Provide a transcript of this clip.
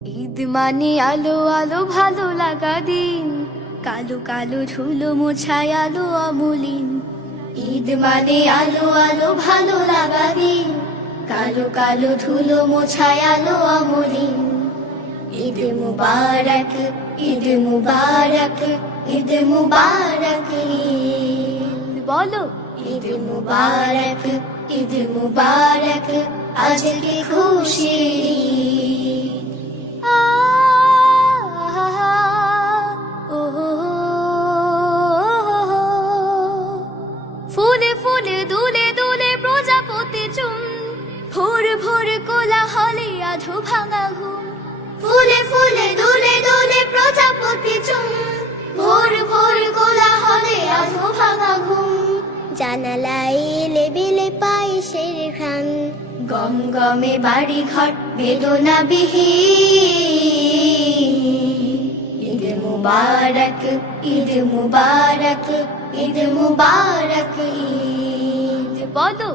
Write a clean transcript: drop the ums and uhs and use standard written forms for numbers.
ঈদ মানে আলো আলো ভালো লাগা দিন, কালো কালো ধুলো মোছায় আলো অমলিন। ঈদ মানে আলো আলো ভালো লাগা দিন, কালো কালো ধুলো মোছায় আলো অমলিন। ঈদ মুবারক, ঈদ মুবারক, ঈদ মুবারক। ঈদ বলো, ঈদ মুবারক, ঈদ মুবারক, আজকে খুশির ঈদ। ফুলে ফুলে দুলে দুলে প্রজাপতি চুম, ভোর ভোর কোলাহলে আধো ভাঙা ঘুম। ফুলে ফুলে দুলে দুলে প্রজাপতি চুম, ভোর ভোর কোলাহলে আধো ভাঙা ঘুম। জানালায় এলে বেলে পায়েসের ঘ্রাণ, গম গমে বাড়ি ঘর বেদনা বিহীন। ঈদ মুবারক, ঈদ মুবারক, ঈদ মুবারক। ঈদ বলো।